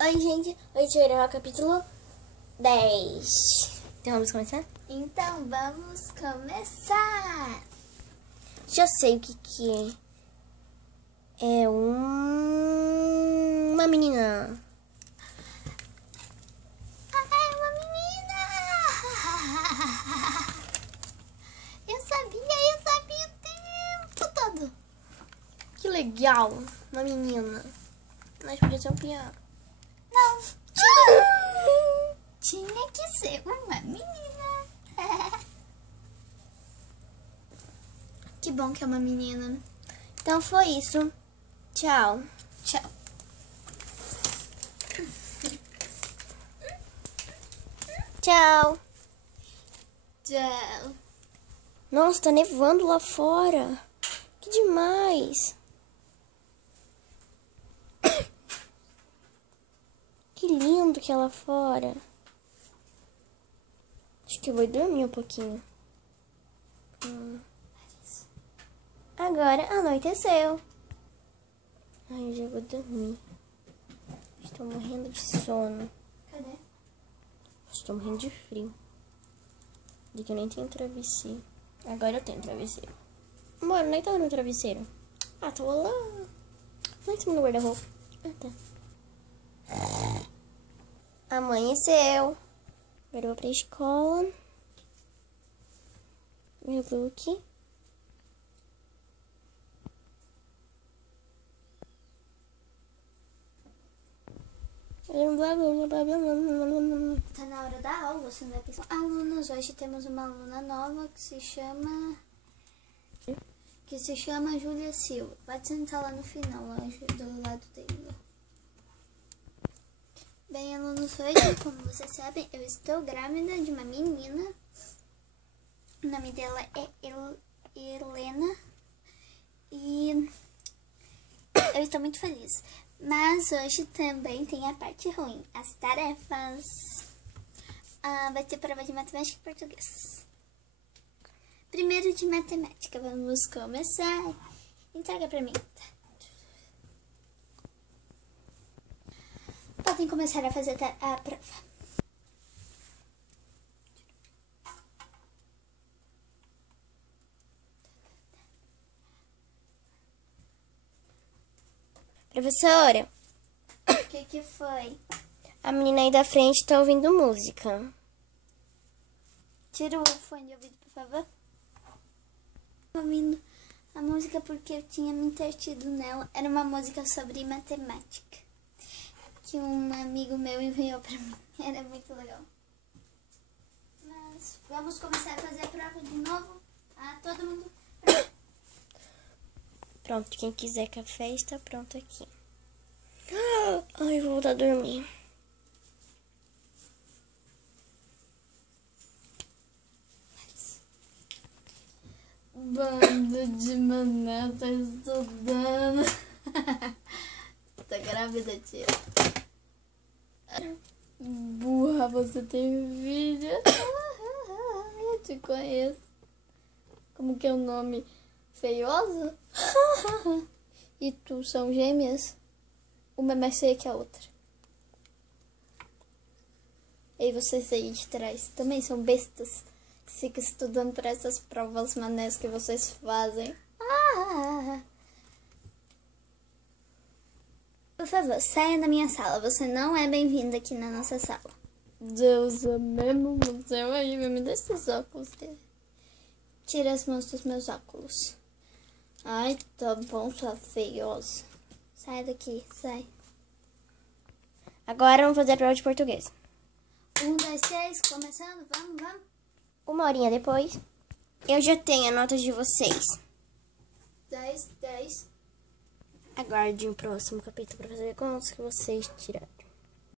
Oi, gente. Hoje a gente vai gravar o capítulo 10. Então, vamos começar? Então, vamos começar! Já sei o que é. É uma menina. Ai, uma menina! Eu sabia o tempo todo! Que legal. Uma menina. Mas podia ser um piá. Não, tinha que ser uma menina. Que bom que é uma menina. Então foi isso. Tchau. Tchau. Tchau. Tchau. Nossa, tá nevando lá fora. Que demais. Que lindo que é lá fora. Acho que eu vou dormir um pouquinho. Agora anoiteceu. Ai, eu já vou dormir. Estou morrendo de sono. Cadê? Estou morrendo de frio. De que eu nem tenho travesseiro. Agora eu tenho travesseiro. Bora, onde é que tá no travesseiro? Ah, tá lá. Lá em cima do guarda-roupa. Ah, tá. Amanheceu. Agora eu vou pra escola. Meu look. Tá na hora da aula, você não vai pensar. Alunos, hoje temos uma aluna nova que se chama Júlia Silva. Pode sentar lá no final, lá do lado dele. Bem, alunos, hoje, como vocês sabem, eu estou grávida de uma menina. O nome dela é Helena. E eu estou muito feliz. Mas hoje também tem a parte ruim, as tarefas. Vai ter prova de matemática e português. Primeiro de matemática, vamos começar. Entrega pra mim. Podem começar a fazer a prova. Professora, O que foi? a menina aí da frente tá ouvindo música. Tira o fone de ouvido, por favor. Ouvindo a música porque eu tinha me entretido nela. Era uma música sobre matemática que um amigo meu enviou pra mim. Era muito legal. Mas vamos começar a fazer a prova de novo. Todo mundo. Pronto, quem quiser café está pronto aqui. Ai, vou voltar a dormir. Bando de mané, tá estudando. Tá grávida, tia. Burra, você tem filha. Eu te conheço. Como que é o nome? Feiosa? E tu são gêmeas? Uma é mais feia que a outra. E vocês aí de trás também são bestas que ficam estudando para essas provas manés que vocês fazem. Por favor, saia da minha sala. Você não é bem-vindo aqui na nossa sala. Deus, é mesmo você aí, me dá esses óculos. Tira as mãos dos meus óculos. Ai, tá bom, sua feiosa. Sai daqui, sai. Agora vamos fazer a prova de português. 1, 2, 3, começando, vamos. Uma horinha depois, eu já tenho a nota de vocês. 10. Aguarde o próximo capítulo para fazer contas que vocês tiraram.